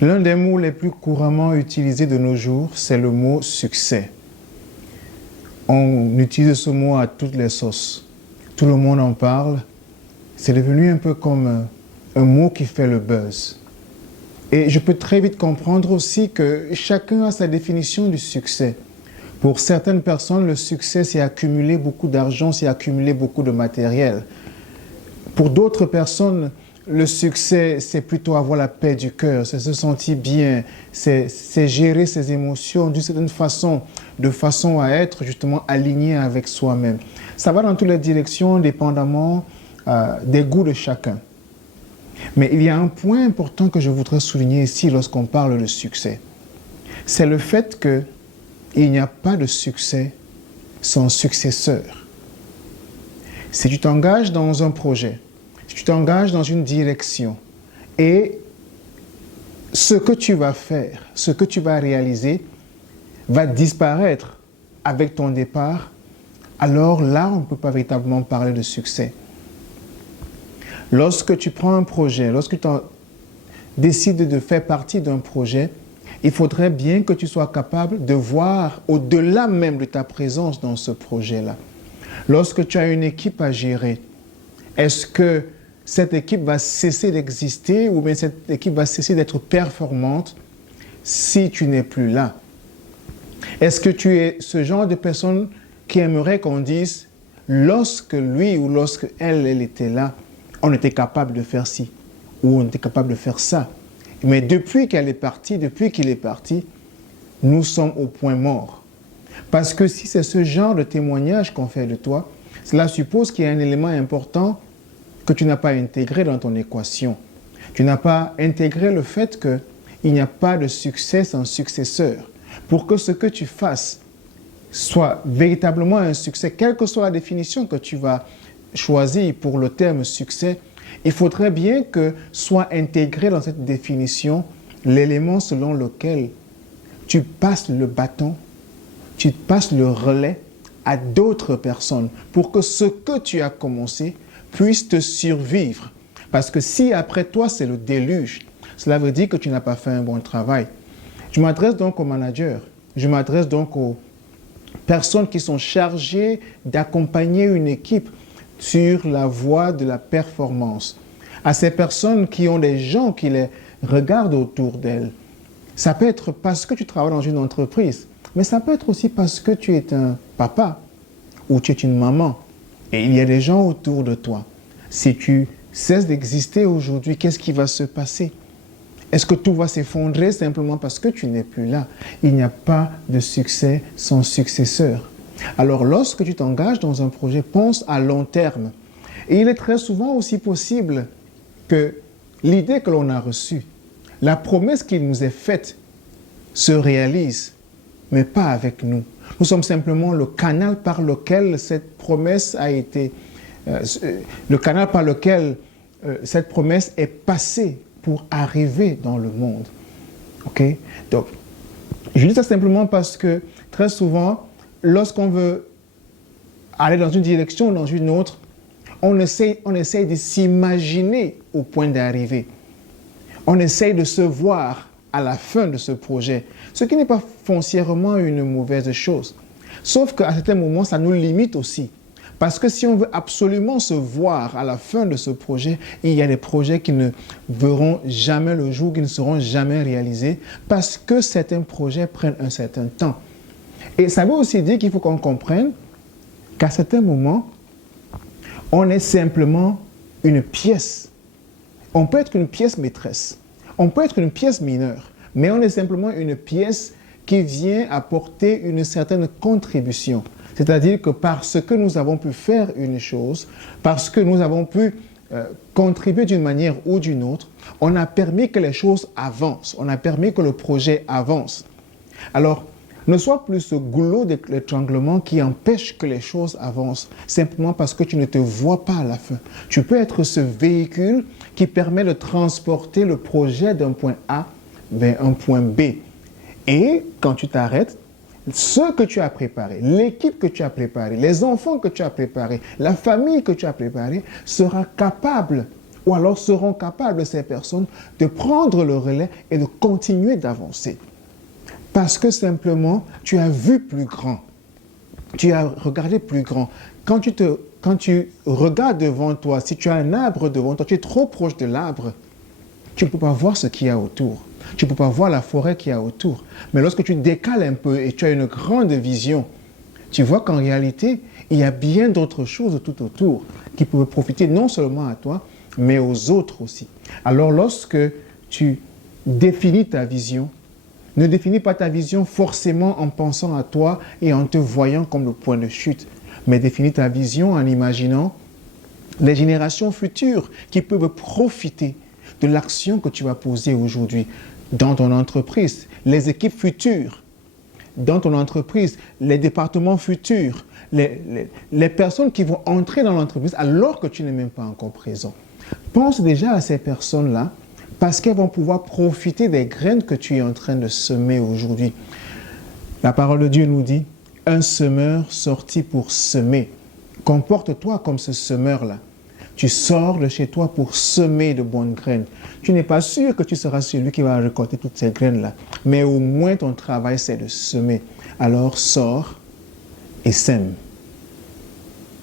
L'un des mots les plus couramment utilisés de nos jours, c'est le mot succès. On utilise ce mot à toutes les sauces. Tout le monde en parle. C'est devenu un peu comme un mot qui fait le buzz. Et je peux très vite comprendre aussi que chacun a sa définition du succès. Pour certaines personnes, le succès, c'est accumuler beaucoup d'argent, c'est accumuler beaucoup de matériel. Pour d'autres personnes, le succès, c'est plutôt avoir la paix du cœur, c'est se sentir bien, c'est gérer ses émotions d'une certaine façon, de façon à être justement aligné avec soi-même. Ça va dans toutes les directions, dépendamment des goûts de chacun. Mais il y a un point important que je voudrais souligner ici lorsqu'on parle de succès. C'est le fait qu'il n'y a pas de succès sans successeur. Si tu t'engages dans un projet, si tu t'engages dans une direction et ce que tu vas faire, ce que tu vas réaliser va disparaître avec ton départ, alors là, on ne peut pas véritablement parler de succès. Lorsque tu prends un projet, lorsque tu décides de faire partie d'un projet, il faudrait bien que tu sois capable de voir au-delà même de ta présence dans ce projet-là. Lorsque tu as une équipe à gérer, est-ce que cette équipe va cesser d'exister ou bien cette équipe va cesser d'être performante si tu n'es plus là? Est-ce que tu es ce genre de personne qui aimerait qu'on dise lorsque lui ou lorsque elle était là, on était capable de faire ci ou on était capable de faire ça. Mais depuis qu'elle est partie, depuis qu'il est parti, nous sommes au point mort. Parce que si c'est ce genre de témoignage qu'on fait de toi, cela suppose qu'il y a un élément important que tu n'as pas intégré dans ton équation. Tu n'as pas intégré le fait qu'il n'y a pas de succès sans successeur. Pour que ce que tu fasses soit véritablement un succès, quelle que soit la définition que tu vas choisir pour le terme succès, il faudrait bien que soit intégré dans cette définition l'élément selon lequel tu passes le bâton, tu passes le relais à d'autres personnes pour que ce que tu as commencé puisse te survivre. Parce que si après toi c'est le déluge, cela veut dire que tu n'as pas fait un bon travail. Je m'adresse donc aux managers, je m'adresse donc aux personnes qui sont chargées d'accompagner une équipe sur la voie de la performance. À ces personnes qui ont des gens qui les regardent autour d'elles. Ça peut être parce que tu travailles dans une entreprise, mais ça peut être aussi parce que tu es un papa ou tu es une maman et il y a des gens autour de toi. Si tu cesses d'exister aujourd'hui, qu'est-ce qui va se passer? Est-ce que tout va s'effondrer simplement parce que tu n'es plus là? Il n'y a pas de succès sans successeur. Alors, lorsque tu t'engages dans un projet, pense à long terme. Et il est très souvent aussi possible que l'idée que l'on a reçue, la promesse qui nous est faite, se réalise, mais pas avec nous. Nous sommes simplement le canal par lequel cette promesse a été, le canal par lequel cette promesse est passée pour arriver dans le monde. Ok? Donc, je dis ça simplement parce que très souvent, lorsqu'on veut aller dans une direction ou dans une autre, on essaye de s'imaginer au point d'arriver. On essaye de se voir à la fin de ce projet, ce qui n'est pas foncièrement une mauvaise chose. Sauf qu'à certains moments, ça nous limite aussi. Parce que si on veut absolument se voir à la fin de ce projet, il y a des projets qui ne verront jamais le jour, qui ne seront jamais réalisés, parce que certains projets prennent un certain temps. Et ça veut aussi dire qu'il faut qu'on comprenne qu'à certains moments, on est simplement une pièce. On peut être une pièce maîtresse, on peut être une pièce mineure, mais on est simplement une pièce qui vient apporter une certaine contribution. C'est-à-dire que parce que nous avons pu faire une chose, parce que nous avons pu contribuer d'une manière ou d'une autre, on a permis que les choses avancent, on a permis que le projet avance. Alors, ne sois plus ce goulot d'étranglement qui empêche que les choses avancent, simplement parce que tu ne te vois pas à la fin. Tu peux être ce véhicule qui permet de transporter le projet d'un point A vers un point B. Et quand tu t'arrêtes, ce que tu as préparé, l'équipe que tu as préparée, les enfants que tu as préparés, la famille que tu as préparée sera capable Ou alors seront capables, ces personnes, de prendre le relais et de continuer d'avancer. Parce que simplement, tu as vu plus grand. Tu as regardé plus grand. Quand tu regardes devant toi, si tu as un arbre devant toi, tu es trop proche de l'arbre, tu ne peux pas voir ce qu'il y a autour. Tu ne peux pas voir la forêt qu'il y a autour. Mais lorsque tu décales un peu et tu as une grande vision, tu vois qu'en réalité, il y a bien d'autres choses tout autour qui peuvent profiter non seulement à toi, mais aux autres aussi. Alors lorsque tu définis ta vision, ne définis pas ta vision forcément en pensant à toi et en te voyant comme le point de chute, mais définis ta vision en imaginant les générations futures qui peuvent profiter de l'action que tu vas poser aujourd'hui dans ton entreprise, les équipes futures dans ton entreprise, les départements futurs, les personnes qui vont entrer dans l'entreprise alors que tu n'es même pas encore présent. Pense déjà à ces personnes-là parce qu'elles vont pouvoir profiter des graines que tu es en train de semer aujourd'hui. La parole de Dieu nous dit, un semeur sorti pour semer. Comporte-toi comme ce semeur-là. Tu sors de chez toi pour semer de bonnes graines. Tu n'es pas sûr que tu seras celui qui va récolter toutes ces graines-là. Mais au moins ton travail, c'est de semer. Alors sors et sème.